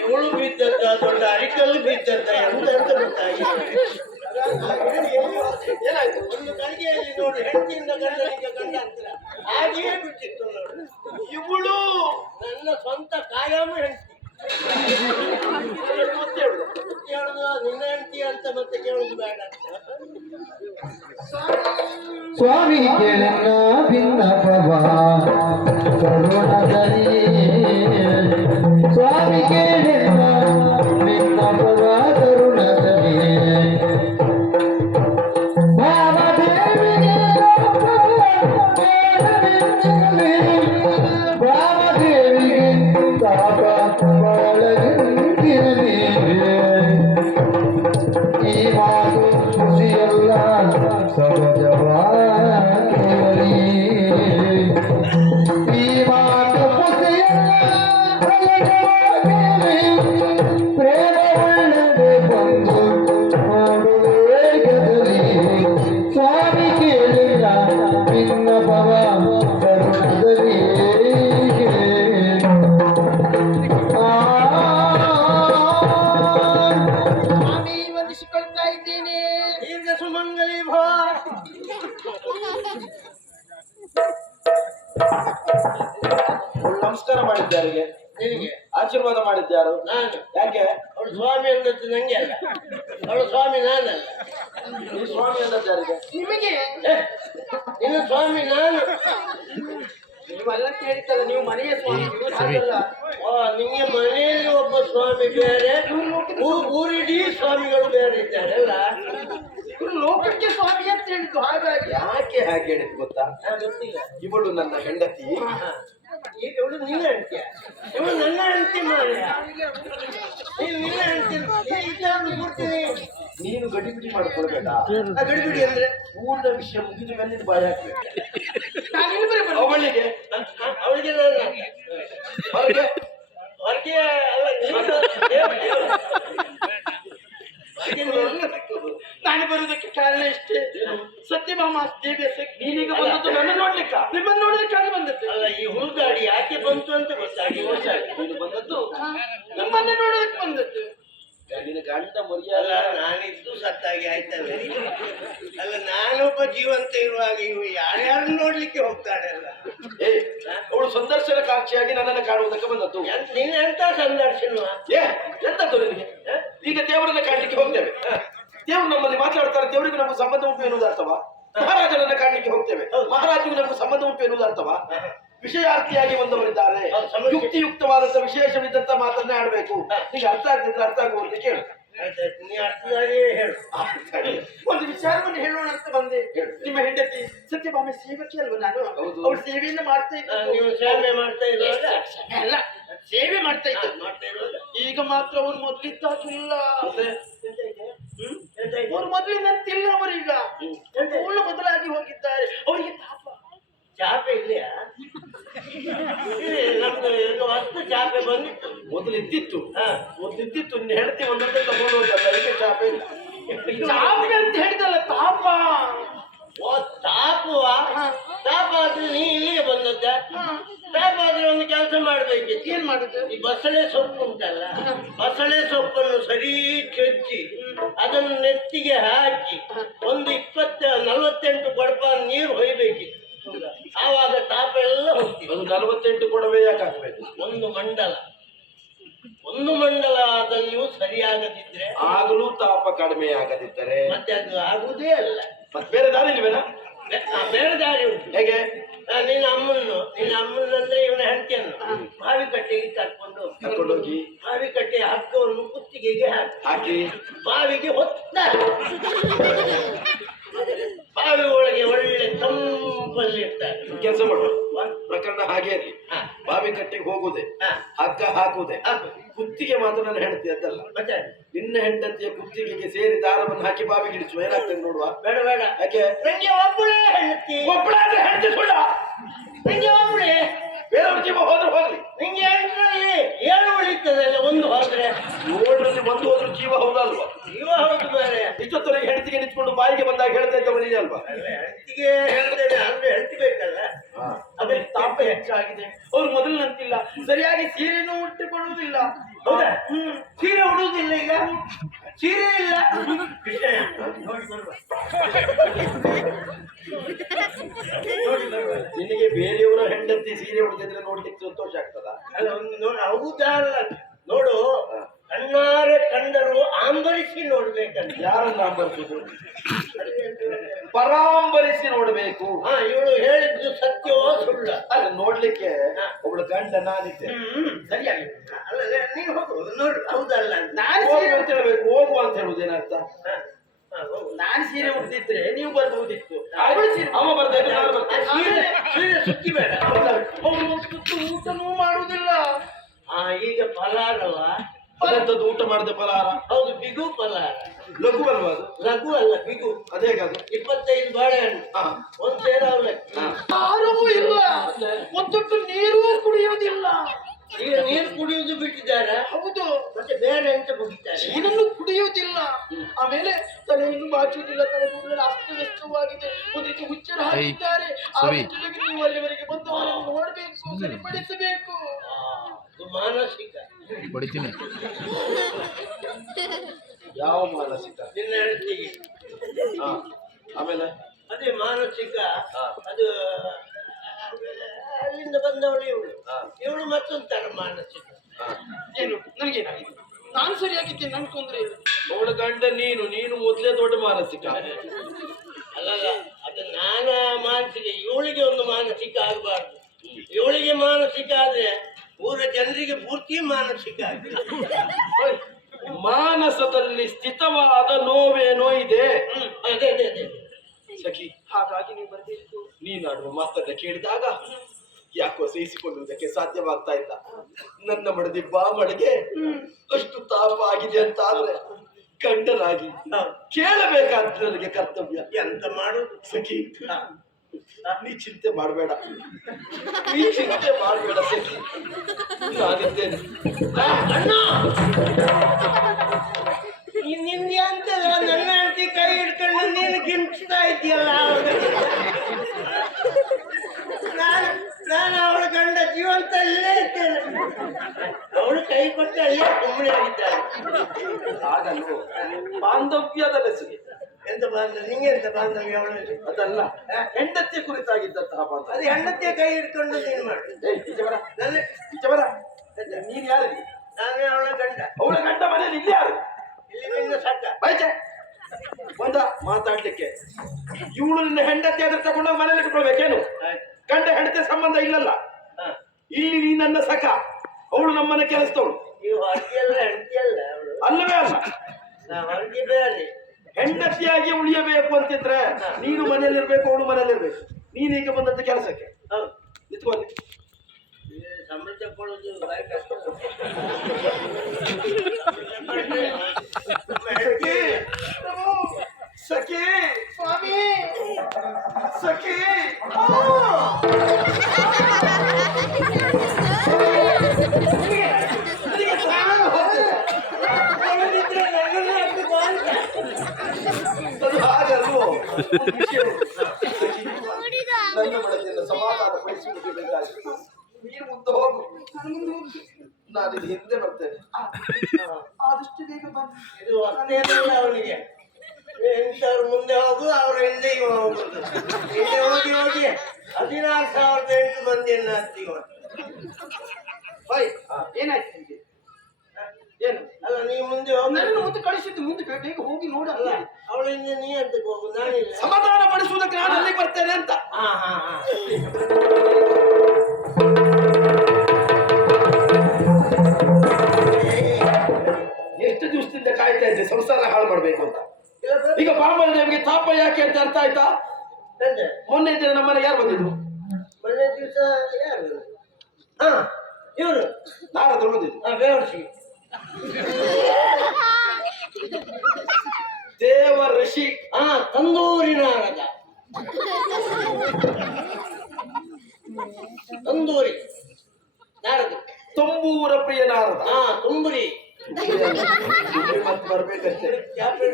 ಇವಳು ಬಿದ್ದದ್ದ ದೊಡ್ಡ ಅರಿಕಲ್ಲು ಬಿದ್ದದ್ದ ಎಂತ ಅಂತ ಗೊತ್ತಾಗಿ ಏನಾಯ್ತು ಒಂದು ಗಳಿಗೆಯಲ್ಲಿ ನೋಡಿ ಹೆಂಡತಿಯಿಂದ ಗಂಡನಿಗೆ ಗಂಡ ಅಂತರ ಹಾಗೆಯೇ ಬಿಟ್ಟಿತ್ತು ನೋಡು. ಇವಳು ನನ್ನ ಸ್ವಂತ ಕಾಯಂ ಹೆಂಡತಿ. ಹೇಳುದು ನಿನ್ನ ಹೆಂಡತಿ ಅಂತ ಮತ್ತೆ ಕೇಳುದು ಬೇಡ ಅಂತ. ಸ್ವಾಮಿ ಕೇಳನ್ನ ಭಿನ್ನಪವ ಕರುಣದಲ್ಲಿ ಸ್ವಾಮಿ ಕೇಳನ್ನ ಭಿನ್ನಪವ ಕರುಣದಲ್ಲಿ ಬಾಮದೇವಿಗೆ ತಾಪ ಒಳಗಿರಲಿ ಈ ಮಾತು ಖುಷಿಯಲ್ಲ ಸಹಜವಾಗಿ ಈ ಮಾತು ಖುಷಿಯಲ್ಲ ಪ್ರೇಮ ಒಳ್ಳೆದೆ ಬಂದು ಮಾಡುವೆ ಗದರಿ ಸ್ವಾಮಿ ಕೇಳಿಲ್ಲ ಭಿನ್ನಪವ ಕರುಣದಲ್ಲಿ ವಂದಿಸಿಕೊಳ್ತಾ ಇದ್ದೇನೆ. ದೀರ್ಘ ಸುಮಂಗಲಿ ಭವ. ನಮಸ್ಕಾರ ಮಾಡಿದ್ದಾರೆ, ನಿನಗೆ ಆಶೀರ್ವಾದ ಮಾಡಿದ್ದಾರು. ನಾನು ಯಾಕೆ? ಅವಳು ಸ್ವಾಮಿ ಅನ್ನದ್ದು ನಂಗೆ ಅಲ್ಲ, ಅವಳು ಸ್ವಾಮಿ ನಾನಲ್ಲ. ಈ ಸ್ವಾಮಿ ಅನ್ನದ್ದಾರಿಗೆ ನಿಮಗೆ ನಿನ್ನ ಸ್ವಾಮಿ ನಾನು. ನೀವೆಲ್ಲ ಕೇಳಿದ್ದಲ್ಲ, ನೀವು ಮನೆಯ ಸ್ವಾಮಿ. ನಿಮಗೆ ಮನೆಯಲ್ಲಿ ಒಬ್ಬ ಸ್ವಾಮಿ ಬೇರೆ, ಊರಿಡೀ ಸ್ವಾಮಿಗಳು ಬೇರೆ ಇದ್ದಾರೆ ಅಲ್ಲ. ಲೋಕಕ್ಕೆ ಸ್ವಾಮಿ ಅಂತ ಹೇಳಿದ್ದು. ಹಾಗಾಗಿ ಯಾಕೆ ಹಾಗೆ ಹೇಳಿದ್ದು ಗೊತ್ತಾ? ಗೊತ್ತಿಲ್ಲ. ಇವಳು ನನ್ನ ಹೆಂಡತಿ. ಈಗ ಇವಳು ನಿನ್ನ ಹೆಂಡತಿಯ? ಇವಳು ನನ್ನ ಹೆಂಡತಿ ಮಾರ್ರೆ. ನೀನು ನಿನ್ನ ಹೆಂಡತಿ ಇದನ್ನು ಕೊಡ್ತೀನಿ. ನೀನು ಗಡಿಬಿಡಿ ಮಾಡಿಕೊಳ್ಬೇಡ. ಗಡಿಬಿಡಿ ಅಂದ್ರೆ ಪೂರ್ಣ ವಿಷಯ ಮುಗಿದ ಮೇಲೆ ನೀನು ಬಾಯಿ ಹಾಕ್ಬೇಕು. ಅವಳಿಗೆ ಅವಳಿಗೆ ನಾನು ಹೊರಗೆ ಹೊರಗೆ ಅಲ್ಲ, ನಾನು ಬರುವುದಕ್ಕೆ ಕಾರಣ ಇಷ್ಟೇ. ಸತ್ಯಭಾಮ ದೇವಿಯ ನೀನೀಗ ಬಂದದ್ದು ನನ್ನ ನೋಡ್ಲಿಕ್ಕ, ನಿಮ್ಮನ್ನು ನೋಡೋದಕ್ಕಾಗಿ ಬಂದದ್ದು ಅಲ್ಲ. ಈ ಹುಡುಗಾಡಿ ಯಾಕೆ ಬಂತು ಅಂತ ಗೊತ್ತಾಗಿ ನೀನು ಬಂದದ್ದು ನಿಮ್ಮನ್ನೇ ನೋಡೋದಕ್ಕೆ ಬಂದದ್ದು. ನಿನ್ನ ಗಂಡ ಅಲ್ಲ, ನಾನಿದ್ದು ಸತ್ತಾಗಿ ಆಯ್ತಲ್ಲ. ಅಲ್ಲ, ನಾನೊಬ್ಬ ಜೀವಂತ ಇರುವಾಗ ಇವು ಯಾರ್ಯಾರು ನೋಡ್ಲಿಕ್ಕೆ ಹೋಗ್ತಾಳೆ ಅಲ್ಲ. ಅವಳು ಸಂದರ್ಶನಕಾಂಕ್ಷಿಯಾಗಿ ನನ್ನನ್ನು ಕಾಣುವುದಕ್ಕೆ ಬಂದದ್ದು. ನೀನ್ ಎಂತ ಸಂದರ್ಶನ? ಎಂತದ್ದು ನಿನಗೆ? ಈಗ ದೇವರನ್ನ ಕಾಣಲಿಕ್ಕೆ ಹೋಗ್ತೇವೆ. ದೇವರು ನಮ್ಮಲ್ಲಿ ಮಾತಾಡ್ತಾರೆ, ದೇವರಿಗೂ ನಮ್ಗೆ ಸಂಬಂಧ ಉಂಟು ಎನ್ನುವುದು ಅರ್ಥವಾ? ಮಹಾರಾಜನನ್ನ ಕಾಣಲಿಕ್ಕೆ ಹೋಗ್ತೇವೆ, ಮಹಾರಾಜನಿಗೂ ನಮ್ಗೆ ಸಂಬಂಧ ಉಂಟು ಎನ್ನುವುದು ಅರ್ಥವಾ? ವಿಷಯಾರ್ಥಿಯಾಗಿ ಬಂದವರಿದ್ದಾರೆ, ಯುಕ್ತಿಯುಕ್ತವಾದಂತ ವಿಶೇಷವಿದ್ದಂತ ಮಾತನ್ನೇ ಆಡ್ಬೇಕು. ಈಗ ಅರ್ಥ ಆಗ್ತಿದ್ರೆ ಅರ್ಥ ಆಗುವಂತೆ ಕೇಳು. ನೀ ಅರ್ಥದಾಗಿಯೇ ಹೇಳು. ಒಂದು ವಿಚಾರವನ್ನು ಹೇಳೋಣ ಅಂತ ಬಂದೆ. ನಿಮ್ಮ ಹೆಂಡತಿ ಸತ್ಯಭಾಮೆ ಸೇವಕಿ ಅಲ್ವ? ನಾನು ಅವ್ರ ಸೇವೆಯನ್ನು ಮಾಡ್ತಾ ಇದ್ದೆ. ನೀವು ಸೇವೆ ಮಾಡ್ತಾ ಇರುವಾಗ ಅಲ್ಲ, ಸೇವೆ ಮಾಡ್ತಾ ಇದ್ದೆ. ಈಗ ಮಾತ್ರ ಅವ್ರು ಮೊದ್ಲಿದ್ದಾಗಿಲ್ಲ. ಅವ್ರು ಮೊದಲಿನಂತಿಲ್ಲ. ಅವರೀಗ ಪೂರ್ಣ ಬದಲಾಗಿ ಹೋಗಿದ್ದಾರೆ. ಅವರಿಗೆ ತಾಪ ಚಾಪೆ ಇದೆಯಾ? ನಮ್ದು ಹೊತ್ತು ಚಾಪೆ ಬಂದಿತ್ತು. ಮೊದಲಿದ್ದಿತ್ತು. ನಿನ್ನ ಹೆಂಡತಿ ಒಂದೊಂದೇ ತಗೊಂಡು ಹೋದಲ್ಲ, ಅದಕ್ಕೆ ಚಾಪೆ ಇಲ್ಲ. ಚಾಪೆ ಅಂತ ಹೇಳಿದಲ್ಲ, ತಾಪ. ಓ, ತಾಪುವ? ತಾಪ ಆದ್ರೆ ನೀ ಇಲ್ಲಿಗೆ ಬಂದದ್ದ? ತಾಪ ಆದ್ರೆ ಒಂದು ಕೆಲಸ ಮಾಡ್ಬೇಕಿತ್ತು. ಏನ್ ಮಾಡುದು? ಈ ಬಸಳೆ ಸೊಪ್ಪು ಉಂಟಲ್ಲ, ಬಸಳೆ ಸೊಪ್ಪನ್ನು ಸರಿ ಚೊಚ್ಚಿ ಅದನ್ನು ನೆತ್ತಿಗೆ ಹಾಕಿ ಒಂದು 48 ಕೊಡಪ ನೀರು ಹೊಯ್ಬೇಕಿತ್ತು. ಆವಾಗ ತಾಪ ಎಲ್ಲ ಹೋಗ್ತಿತ್ತು. 48 ಕೊಡವೇ ಯಾಕೆ ಹಾಕ್ಬೇಕು? ಒಂದು ಮಂಡಲ ಆದಲ್ಲಿಯೂ ಸರಿಯಾಗದಿದ್ರೆ, ಆಗಲೂ ತಾಪ ಕಡಿಮೆ ಆಗದಿದ್ದರೆ ಮತ್ತೆ ಅದು ಆಗುವುದೇ ಅಲ್ಲ. ಮತ್ತೆ ಬೇರೆ ದಾರಿ ಇಲ್ವೇನಾ? ಬೇರೆ ದಾರಿ ಉಂಟು. ಹೇಗೆ? ನಿನ್ನ ಅಮ್ಮನಂದ್ರೆ ಇವನ ಹೆಂಡತಿಯನ್ನು ಬಾವಿಕಟ್ಟೆಗೆ ಕರ್ಕೊಂಡೋಗಿ ಬಾವಿಕಟ್ಟೆ ಹಗ್ಗವನ್ನು ಕುತ್ತಿಗೆಗೆ ಹಾಕಿ ಬಾವಿಗೆ ಹೊತ್ತಾರೆ. ಬಾವಿ ಒಳಗೆ ಒಳ್ಳೆ ತಂಪಲ್ಲಿರ್ತಾರೆ. ಕೆಲಸ ಮಾಡುವ ಪ್ರಕರಣ ಹಾಗೆ ಇರಲಿ. ಬಾವಿ ಕಟ್ಟೆಗೆ ಹೋಗುವುದೇ, ಹಗ್ಗ ಹಾಕುವುದೇ, ಕುತ್ತಿಗೆ ಮಾತ್ರ ನನ್ನ ಹೆಂಡತಿ ಅದ್ದಲ್ಲ. ಮತ್ತೆ ನಿನ್ನ ಹೆಂಡತಿಯ ಕುತ್ತಿಗೆಗೆ ಸೇರಿ ದಾರವನ್ನು ಹಾಕಿ ಬಾವಿಗೆ ಇಡಿಸುವ. ಏನಾಗ್ತದೆ ನೋಡುವ. ಬೇಡ. ಯಾಕೆ? ನಂಗೆ ಒಬ್ಬಳೇ ಹೆಂಡತಿ. ಒಬ್ಬಳಾದ್ರೆ ಹೆಂಡತಿ ಸುಳ್ಳ? ನಂಗೆ ಒಬ್ಬಳೇ. ಬೇರೆಯವ್ರ ಜೀವ ಹೋದ್ರೆ ಹೋಗ್ಲಿ, ನಿಂಗೆ 8ರಲ್ಲಿ 7 ಉಳಿತದಲ್ಲ. ಒಂದು ಹೋದ್ರೆ 7ರಲ್ಲಿ 1 ಹೋದ್ರು ಜೀವ ಹೌದಲ್ವಾ? ಜೀವ ಹೌದು. ಬೇರೆ ಇಷ್ಟೊತ್ತವರೆಗೆ ಹೆಂಡತಿಗೆ ನಿಂತ್ಕೊಂಡು ಬಾಯಿಗೆ ಬಂದಾಗ ಹೇಳ್ತಾ ಇದ್ದವ ನೀನೇ ಅಲ್ವಾ? ಹೆಂಡತಿಗೆ ಹೇಳ್ತೇನೆ ಅಂದ್ರೆ ಹೆಂಡತಿ ಬೇಕಲ್ಲ. ಅವರಿಗೆ ತಾಪ ಹೆಚ್ಚಾಗಿದೆ. ಅವ್ರು ಮೊದಲಿನಂತಿಲ್ಲ, ಸರಿಯಾಗಿ ಸೀರೆನೂ ಉಟ್ಟುಕೊಳ್ಳುವುದಿಲ್ಲ. ಹೌದಾ? ಸೀರೆ ಉಡುವುದಿಲ್ಲ ಈಗ, ಸೀರೆ ಇಲ್ಲ. ನೋಡಿ ಬರುವ. ನಿನಗೆ ಬೇರೆಯವರ ಹೆಂಡತಿ ಸೀರೆ ಉಡ್ತಿದ್ರೆ ನೋಡ್ಲಿಕ್ಕೆ ಸಂತೋಷ ಆಗ್ತದ? ಅಲ್ಲ ಒಂದು ನೋಡು, ಹೌದಾ ಅಲ್ಲ ನೋಡು, ಕಣ್ಣಾರೆ ಕಂಡರು ಆಂಬರಿಸಿ ನೋಡ್ಬೇಕಂತ. ಯಾರನ್ನ ಅಂಬರಿಸುದು? ಪರಾಂಬರಿಸಿ ನೋಡ್ಬೇಕು. ಇವಳು ಹೇಳಿದ್ದು ಸತ್ಯವೋ ಸುಳ್ಳ? ಅಲ್ಲ, ನೋಡ್ಲಿಕ್ಕೆ ಒಬ್ಳು ಗಂಡ ನಾನಿದ್ದೆ. ಸರಿಯಾಗಿ ಅಲ್ಲ, ನೀವು ಹೋಗು ನೋಡು, ಹೌದಲ್ಲ ಅಂತ. ನಾನು ಸೀರೆ ಅಂತ ಹೇಳ್ಬೇಕು, ಹೋಗುವ ಅಂತ ಹೇಳುದು ಏನರ್ಥ? ನಾನು ಸೀರೆ ಉಡ್ತಿದ್ರೆ ನೀವು ಬರ್ಬಹುದಿತ್ತು. ಅವ ಬರ್ಬೇಕು, ನಾನು ಬರ್ತೇನೆ. ಸೀರೆ ಸುತ್ತಿ ಬೇಡ. ಊಟನೂ ಮಾಡುವುದಿಲ್ಲ. ಈಗ ಫಲಾರವ ಅದಂತದ್ದು ಊಟ ಮಾಡಿದ ಫಲಹಾರ? ಹೌದು, ಬಿಗು ಫಲಾರ. ಲಘು ಅಲ್ವಾ ಅದು? ಲಘು ಅಲ್ಲ, ಬಿಗು. ಅದೇಗದು? 25 ಬಾಳೆಹಣ್ಣು, ಒಂದು ಸೇರ ಅವಲಕ್ಕಿ. ಆಹಾರವೂ ಇಲ್ಲ, ಒಂದೊಟ್ಟು ನೀರು ಕುಡಿಯುವುದಿಲ್ಲ. ಈಗ ನೀರು ಕುಡಿಯುವುದು ಬಿಟ್ಟಿದ್ದಾರೆ. ಹೌದು, ಮತ್ತೆ ಬೇರೆ ಎಂತ ಮುಗಿತಾರೆ? ಏನನ್ನು ಕುಡಿಯುವುದಿಲ್ಲ. ಆಮೇಲೆ ತಲೆಯನ್ನು ಬಾಚುವುದಿಲ್ಲ, ತಲೆಗೂದಲು ಅಸ್ತವ್ಯಸ್ತವಾಗಿದೆ. ಒಂದು ರೀತಿ ಹುಚ್ಚರ ಹಾಕಿದ್ದಾರೆ. ಆ ಹುಚ್ಚರಿಗೆ ನೀವು ಅಲ್ಲಿವರೆಗೆ ಬಂದವರನ್ನು ನೋಡಬೇಕು, ಸರಿಪಡಿಸಬೇಕು. ಇದು ಮಾನಸಿಕ. ಯಾವ ಮಾನಸಿಕ? ನಿನ್ನ ಹೆಂಡತಿಗೆ ಆಮೇಲೆ ಅದೇ ಮಾನಸಿಕ. ಅದು ಅಲ್ಲಿಂದ ಬಂದವಳು ಇವಳು. ಇವಳು ಮತ್ತೊಂಥರ ಮಾನಸಿಕ. ಏನು ನನಗೇನಾಗಿದೆ? ನಾನು ಸರಿಯಾಗಿದ್ದೇನೆ, ನನ್ ತೊಂದರೆ ಇಲ್ಲ. ಅವಳ ಗಂಡ ನೀನು ಮೊದಲೇ ದೊಡ್ಡ ಮಾನಸಿಕ. ಅಲ್ಲಲ್ಲ, ಅದು ನಾನಾ ಮಾನಸಿಕ. ಇವಳಿಗೆ ಒಂದು ಮಾನಸಿಕ ಆಗಬಾರ್ದು. ಇವಳಿಗೆ ಮಾನಸಿಕ ಆದ್ರೆ ಊರ ಜನರಿಗೆ ಪೂರ್ತಿ ಮಾನಸಿಕ ಆಗಿದೆ. ಮಾನಸದಲ್ಲಿ ಸ್ಥಿತವಾದ ನೋವೇನೋ ಇದೆ. ಅದೇ ಅದೇ ಅದೇ ಸಖಿ, ಹಾಗಾಗಿ ನೀವು ಬರಬೇಕು. ನೀನಾಡುವ ಮಾತನ್ನ ಕೇಳಿದಾಗ ಯಾಕೋ ಸಹಿಸಿಕೊಳ್ಳುವುದಕ್ಕೆ ಸಾಧ್ಯವಾಗ್ತಾ ಇಲ್ಲ. ನನ್ನ ಮಡದಿ ಮಡಿಗೆ ಅಷ್ಟು ತಾಪ ಆಗಿದೆ ಅಂತ ಆದ್ರೆ ಗಂಡನಾಗಿ ಕೇಳಬೇಕಾದ ನನಗೆ ಕರ್ತವ್ಯ. ಎಂತ ಮಾಡುದು ಸಖಿ, ನೀ ಚಿಂತೆ ಮಾಡಬೇಡ, ನೀ ಚಿಂತೆ ಮಾಡಬೇಡ ಸಖಿ, ನಾನಿದ್ದೇನೆ. ನಿಂದೆ ಅಂತಲ್ಲ, ನನ್ನ ಹೆಂಡತಿ ಕೈ ಹಿಡ್ಕೊಂಡು ನೀನು ಗಿಂಚ್ತಾ ಇದೆಯಲ್ಲ. ನಾನು ಅವಳ ಗಂಡ ಜೀವಂತ ಅಲ್ಲೇ ಇದ್ದೇನೆ. ಅವಳು ಕೈ ಕೊಟ್ಟು ಅಲ್ಲೇ ಸುಮ್ಮನೆ ಆಗಿದ್ದಾಳೆ. ಹಾಗಲ್ವೋ, ಬಾಂಧವ್ಯದ ಬೆಸುಗೆ. ಎಂತ ಬಾಂಧವ್ಯ? ನಿಂಗೆ ಎಂತ ಬಾಂಧವ್ಯ ಅವಳು? ಅದಲ್ಲ, ಹೆಂಡತಿ ಕುರಿತಾಗಿದ್ದಂತಹ ಬಾಂಧವ್ಯ. ಅದು ಹೆಂಡತಿಯ ಕೈ ಹಿಡ್ಕೊಂಡು ನೀನು ಮಾಡು. ನೀನ್ ಯಾರು? ನಾನೇ ಅವಳ ಗಂಡ. ಅವಳ ಗಂಡ ಮನೇಲಿ ಇಲ್ಲಿ ಯಾರು? ಇಲ್ಲಿ ನಿನ್ನ ಸಟ್ಟ ಬಂದ ಮಾತಾಡ್ಲಿಕ್ಕೆ. ಇವಳು ನಿನ್ನ ಹೆಂಡತಿ ಆದ್ರೆ ತಗೊಂಡೋಗಿ ಮನೇಲಿ ಇಟ್ಕೊಳ್ಬೇಕೇನು? ಗಂಡ ಹೆಂಡತಿ ಸಂಬಂಧ ಇಲ್ಲಲ್ಲ. ಇಲ್ಲಿ ನೀ ನನ್ನ ಸಖ, ಅವಳು ನಮ್ಮನ್ನ ಕೆಲಸದವಳು. ನೀವು ಹೊರಗೆಲ್ಲ ಹೆಂಡತಿ ಅಲ್ಲ ಅವಳು. ಅಲ್ಲವೇ ಅಲ್ಲ, ಹೊರಗೆ ಬೇರೆ. ಹೆಂಡತಿಯಾಗಿ ಉಳಿಯಬೇಕು ಅಂತಿದ್ರೆ ನೀನು ಮನೆಯಲ್ಲಿರ್ಬೇಕು, ಅವಳು ಮನೆಯಲ್ಲಿರ್ಬೇಕು. ನೀನೀಗ ಬಂದದ್ದು ಕೆಲಸಕ್ಕೆ. ಹೌದು, ನಿಂತ್ಕೊಳ್ಳಿ. ಸಂಬಳ ತಗೊಳ್ಳೋದು ಬಾರಿ ಕಷ್ಟ. ಸಖಿ, ಸ್ವಾಮಿ, ಸಖಿ. ಅದು ಹಾಗಲ್ವೋ? ನನ್ನ ಮಡದಿಯನ್ನು ಸಮಾಧಾನ ಪಡಿಸುವುದಕ್ಕೆ ಬೇಕಾಗಿತ್ತು. ನೀನು ಮುಂದೆ ಹೋಗು, ನಾನು ಇಲ್ಲಿ ಹಿಂದೆ ಬರ್ತೇನೆ. ಆದಷ್ಟು ಬೇಗ ಬನ್ನಿ. ಇದು ಅಷ್ಟೇನಲ್ಲ ಅವನಿಗೆ. ಎಂಟವ್ರು ಮುಂದೆ ಹೋಗು, ಅವ್ರ ಹಿಂದೆ ಇವ ಹೋಗುದು. ಹಿಂದೆ ಹೋಗಿ ಹೋಗಿ 16,008 ಮಂದಿಯನ್ನ ಹತ್ತಿವ. ಏನಾಯ್ತು ನಿಮಗೆ? ಏನು? ಅಲ್ಲ, ನೀವು ಮುಂದೆ ಹೋಗಿ. ನನ್ನನ್ನು ಮುಂದೆ ಕಳಿಸಿದ್ದು, ಮುಂದೆ ಬೇಗ ಹೋಗಿ ನೋಡಲ್ಲ. ಅವಳ ಹಿಂದೆ ನೀ ಅಂತ ಹೋಗು, ನಾನಿಲ್ಲ. ಸಮಾಧಾನ ಪಡಿಸುವುದಕ್ಕೆ ನಾನು ಅಲ್ಲಿಗೆ ಬರ್ತೇನೆ ಅಂತ. ಎಷ್ಟು ದಿವಸದಿಂದ ಕಾಯ್ತಾ ಇದ್ದೆ ಸಂಸಾರ ಹಾಳು ಮಾಡ್ಬೇಕು ಅಂತ. ಈಗ ಬಾಮನ ದೇವಿಗೆ ತಾಪ ಯಾಕೆ ಅಂತ ಅರ್ಥ ಆಯ್ತಾ? ಮೊನ್ನೆ ದಿನ ನಮ್ಮನೆ ಯಾರು ಬಂದಿದ್ರು? ಮೊನ್ನೆ ದಿವಸ ಯಾರು? ಇವರು ನಾರದ್ರು ಬಂದಿದ್ರು. ಬೇವರ್ಸಿ ದೇವ ಋಷಿ. ತಂದೂರಿ ನಾರದ. ತಂದೂರಿ ನಾರದ, ತುಂಬೂರ ಪ್ರಿಯ ನಾರದ. ತುಂಬುರಿ ಮತ್ತೆ ಬರ್ಬೇಕಷ್ಟೇ. ನಾರದ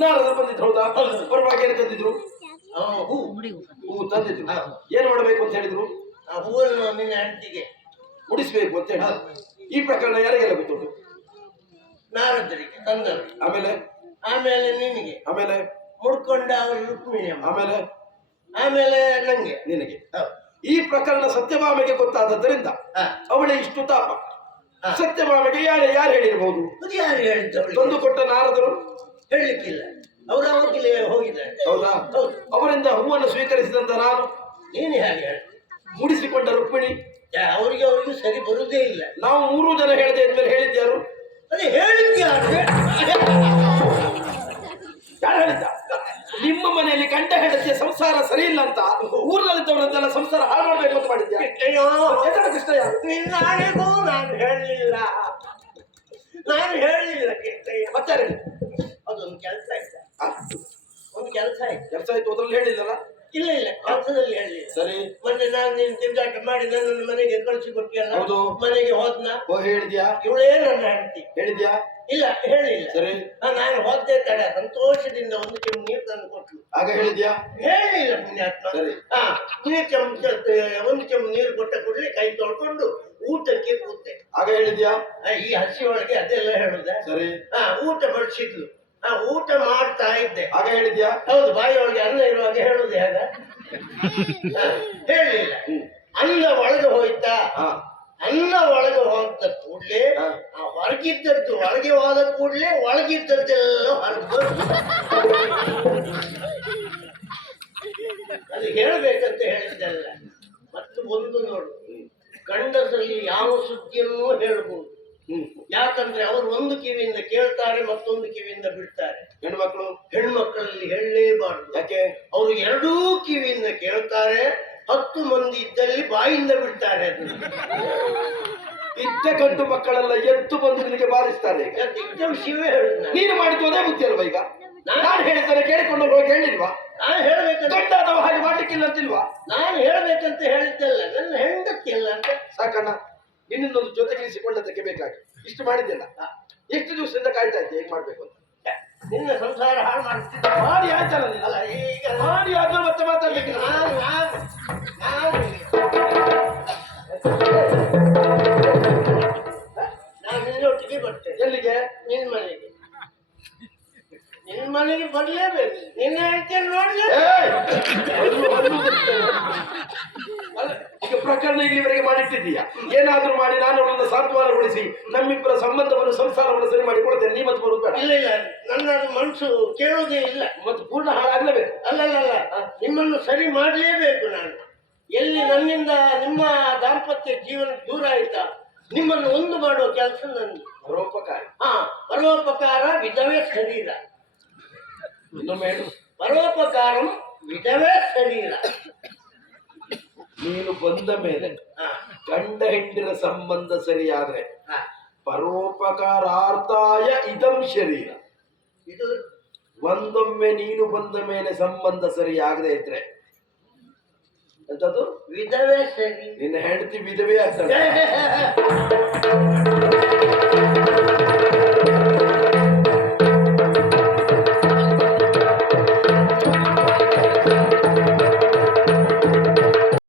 ನಾರದ ಬಂದಿದ್ರು. ಹೌದಾ? ಬರುವಾಗ ಏನು ತಂದಿದ್ರು? ಹೂ ಹೂ ತಂದಿದ್ರು. ಏನ್ ಮಾಡ್ಬೇಕು ಅಂತ ಹೇಳಿದ್ರು? ಆ ಹೂವನ್ನು ನಿನ್ನ ಹೆಂಡತಿಗೆ ಮುಡಿಸ್ಬೇಕು ಅಂತ ಹೇಳಿ. ಈ ಪ್ರಕರಣ ಯಾರಿಗೆಲ್ಲ ಗೊತ್ತುಂಟು? ನಾರದರಿಗೆ ತಂದರು. ಆಮೇಲೆ ನಿನಗೆ, ಆಮೇಲೆ ಮುಡ್ಕೊಂಡ ಅವರು ರುಕ್ಮಿಣಿ ಅಮ್ಮ. ಆಮೇಲೆ ನಂಗೆ, ನಿನಗೆ. ಈ ಪ್ರಕರಣ ಸತ್ಯಭಾಮೆಗೆ ಗೊತ್ತಾದದ್ದರಿಂದ ಅವಳೇ ಇಷ್ಟು ತಾಪ. ಸತ್ಯಭಾಮೆಗೆ ಯಾರು ಹೇಳಿರ್ಬಹುದು? ಅದು ಯಾರು ಹೇಳಿದ್ದವಳು? ತಂದು ಕೊಟ್ಟ ನಾರದರು ಹೇಳಲಿಕ್ಕಿಲ್ಲ, ಅವರು ಅವತ್ತಿಗೆ ಹೋಗಿದ್ದಾರೆ. ಹೌದಾ? ಅವರಿಂದ ಹೂವನ್ನು ಸ್ವೀಕರಿಸಿದಂತ ನಾನು, ನೀನು ಹೇಗೆ ಹೇಳಿ ಮುಡಿಸಿಕೊಂಡ ರುಕ್ಮಿಣಿ, ಅವರಿಗೂ ಸರಿ ಬರುವುದೇ ಇಲ್ಲ. ನಾವು 3 ಜನ ಹೇಳದೆ ಇದ್ಮೇಲೆ ಹೇಳಿದ್ಯಾರು? ಅದೇ ಹೇಳಿದ್ಯಾರು? ಯಾರು ಹೇಳಿದ್ದ? ನಿಮ್ಮ ಮನೆಯಲ್ಲಿ ಗಂಡ ಹೆಂಡತಿಯ ಸಂಸಾರ ಸರಿ ಇಲ್ಲ ಅಂತ ಊರಿನಲ್ಲಿದ್ದವರಂತೆಲ್ಲ ಸಂಸಾರ ಹಾಳು ಮಾಡ್ಬೇಕು ಅಂತ ಮಾಡಿದ್ಯಾ? ಕೃಷ್ಣಯ್ಯ, ನಿನ್ನಾಣಿಗೂ ನಾನು ಹೇಳಲಿಲ್ಲ, ಕಿಟ್ಟಯ್ಯ. ಮತ್ತೆ ಅದೊಂದು ಕೆಲಸ ಆಯ್ತಾ? ಒಂದು ಕೆಲಸ ಆಯ್ತು. ಕೆಲಸ ಆಯ್ತು, ಅದ್ರಲ್ಲಿ ಹೇಳಿಲ್ಲಲ್ಲ? ಇಲ್ಲ, ಕೆಲಸದಲ್ಲಿ ಹೇಳಲಿಲ್ಲ. ಸರಿ. ಮೊನ್ನೆ ನಾನು ನೀನು ತಿರುಗಾಟ ಮಾಡಿ ನನ್ನ ಮನೆಗೆ ಕಳಿಸಿ ಕೊಟ್ಟಿಯಲ್ಲ, ಹೌದು. ಮನೆಗೆ ಹೋದ್ನ. ಹೇಳಿದ್ಯಾ? ಇವಳೇ ನನ್ನ ಹೆಂಡತಿ. ಹೇಳಿದ್ಯಾ? ಇಲ್ಲ, ಹೇಳಿಲ್ಲ. ಸರಿ. ನಾನು ಹೋದ್ದೆ ತಡ ಸಂತೋಷದಿಂದ ಒಂದು ಕೆಮ್ಮು ನೀರು ತಂದು ಕೊಟ್ಲು. ಆಗ ಹೇಳಿದ್ಯಾ? ಹೇಳಿಲ್ಲ ಪುಣ್ಯಾತ್ಮ. ಸರಿ. ಒಂದು ಕೆಮ್ಮು ನೀರು ಕೊಟ್ಟ ಕೂಡಲೇ ಕೈ ತೊಳ್ಕೊಂಡು ಊಟಕ್ಕೆ ಕೂತೆ. ಆಗ ಹೇಳಿದ್ಯಾ? ಈ ಹಸಿ ಒಳಗೆ ಅದೆಲ್ಲ ಹೇಳುದ. ಸರಿ. ಊಟ ಬಡಿಸಿದ್ಲು, ಊಟ ಮಾಡ್ತಾ ಇದ್ದೆ. ಆಗ ಹೇಳಿದ್ಯಾ? ಹೌದು, ಬಾಯಿ ಒಳಗೆ ಅನ್ನ ಇರುವಾಗ ಹೇಳುದು ಹೇಗ? ಹೇಳಿಲ್ಲ. ಅನ್ನ ಒಳಗೆ ಹೋಯ್ತಾ? ಅನ್ನ ಒಳಗೆ ಹೋದ ಕೂಡ್ಲೆ ಹೊರಗಿದ್ದದ್ದು ಒಳಗೆ ಹೋದ ಕೂಡ್ಲೆ ಒಳಗಿದ್ದದ್ದೆಲ್ಲ ಹೊರಗೆ ಅದು ಹೇಳ್ಬೇಕಂತ ಹೇಳಿದ್ದಲ್ಲ. ಮತ್ತು ಒಂದು ನೋಡು, ಗಂಡಸರಲ್ಲಿ ಯಾವ ಸುದ್ದಿಯನ್ನೂ ಹೇಳ್ಬೋದು. ಯಾಕಂದ್ರೆ ಅವರು ಒಂದು ಕಿವಿಯಿಂದ ಕೇಳ್ತಾರೆ, ಮತ್ತೊಂದು ಕಿವಿಯಿಂದ ಬಿಡ್ತಾರೆ. ಹೆಣ್ಮಕ್ಕಳಲ್ಲಿ ಹೇಳಲೇಬಾರ್ದು. ಯಾಕೆ? ಅವರು ಎರಡೂ ಕಿವಿಯಿಂದ ಕೇಳ್ತಾರೆ, 10 ಮಂದಿ ಇದ್ದಲ್ಲಿ ಬಾಯಿಂದ ಬಿಡ್ತಾರೆ. ಇದ್ದ ಗಂಡು ಮಕ್ಕಳೆಲ್ಲ ಎದ್ದು ಬಂದು ನಿನಗೆ ಬಾರಿಸ್ತಾರೆ. ಶಿವೇ ಹೇಳಿದ ನೀನು ಮಾಡಿದ್ದು ಅದೇ ಬುದ್ಧಿ ಅಲ್ವಾ? ಈಗ ನಾನು ಹೇಳಿದ್ದಾರೆ ಕೇಳಿಕೊಂಡು ಹೋಗಿ ಹೇಳಿಲ್ವಾ? ನಾನು ಹೇಳ್ಬೇಕಂತ ಗಂಡಾದವ ಹಾಗೆ ಮಾಡ್ಲಿಕ್ಕಿಲ್ಲ ಅಂತಿಲ್ವಾ? ನಾನು ಹೇಳ್ಬೇಕಂತ ಹೇಳಿದ್ದಲ್ಲ, ನನ್ನ ಹೆಂಡತಿ ಅಲ್ಲ ಅಂತ. ಸಾಕಣ್ಣ, ನಿನ್ನೊಂದು ಜೊತೆಗಿರಿಸಿಕೊಂಡದಕ್ಕೆ ಬೇಕಾಗಿ ಇಷ್ಟು ಮಾಡಿದ್ದಿಲ್ಲ. ಎಷ್ಟು ದಿವಸದಿಂದ ಕಾಯ್ತಾ ಇದ್ದೆ ಹೇಗೆ ಮಾಡ್ಬೇಕು ಅಂತ. ನಿನ್ನ ಸಂಸಾರ ಹಾಳು ಮಾಡ್ತಿದ್ದೆ. ಮಾಡಿ ಆಯ್ತಲ್ಲ ನೀನು? ಅಲ್ಲ, ಈಗ ಮಾಡಿ ಆದ್ಮೇಲೆ ಮತ್ತೆ ಮಾತಾಡ್ಬೇಕು. ನಾನು ನಿನ್ನೊಟ್ಟಿಗೆ ಬರ್ತೇನೆ. ಎಲ್ಲಿಗೆ? ನಿನ್ನ ಮನೆಗೆ. ನಿನ್ನ ಮನೆಗೆ ಬರ್ಲೇಬೇಕು. ನಿನ್ನ ಹೆಂಡತಿಯನ್ನು ನೋಡ್ಲೇ. ಈಗ ಪ್ರಕರಣ ಇಲ್ಲಿವರೆಗೆ ಮಾಡಿಟ್ಟಿದ್ದೀಯಾ? ಏನಾದ್ರೂ ಮಾಡಿ ನಾನು ಅವಳನ್ನು ಸಾಂತ್ವನಗೊಳಿಸಿ ನಮ್ಮಿಬ್ಬರ ಸಂಬಂಧವನ್ನು ಸಂಸಾರವನ್ನು ಸರಿ ಮಾಡಿ ಕೊಡ್ತೇನೆ. ನೀ ಮತ್ತೆ ಬರುದು ಬೇಡ. ಇಲ್ಲ, ನನ್ನ ಮನಸ್ಸು ಕೇಳೋದೇ ಇಲ್ಲ. ಮತ್ತೆ ಪೂರ್ಣ ಹಾಳಾಗ್ಲೇಬೇಕು. ಅಲ್ಲಲ್ಲ, ನಿಮ್ಮನ್ನು ಸರಿ ಮಾಡಲೇಬೇಕು. ನಾನು ಎಲ್ಲಿ ನನ್ನಿಂದ ನಿಮ್ಮ ದಾಂಪತ್ಯ ಜೀವನ ದೂರ ಆಯ್ತಾ, ನಿಮ್ಮನ್ನು ಒಂದು ಮಾಡುವ ಕೆಲಸ ನಂದು. ಪರೋಪಕಾರ. ಪರೋಪಕಾರ ವಿಧವೇ ಶರೀರ. ಇನ್ನೊಮ್ಮೆ ಹೇಳು. ಪರೋಪಕಾರಂ ವಿಧವೇ ಶರೀರ. ನೀನು ಬಂದ ಮೇಲೆ ಗಂಡ ಹೆಂಡಿನ ಸಂಬಂಧ ಸರಿಯಾದ್ರೆ ಪರೋಪಕಾರಾರ್ಥಾಯ ಇದಂ ಶರೀರ. ಇದು ಒಂದೊಮ್ಮೆ ನೀನು ಬಂದ ಮೇಲೆ ಸಂಬಂಧ ಸರಿಯಾಗದೆ ಇದ್ರೆ ಎಂತದ್ದು? ವಿಧವೇ ಸರಿ. ನಿನ್ನ ಹೆಂಡತಿ ವಿಧವೇ ಆಗ್ತಾಳೆ.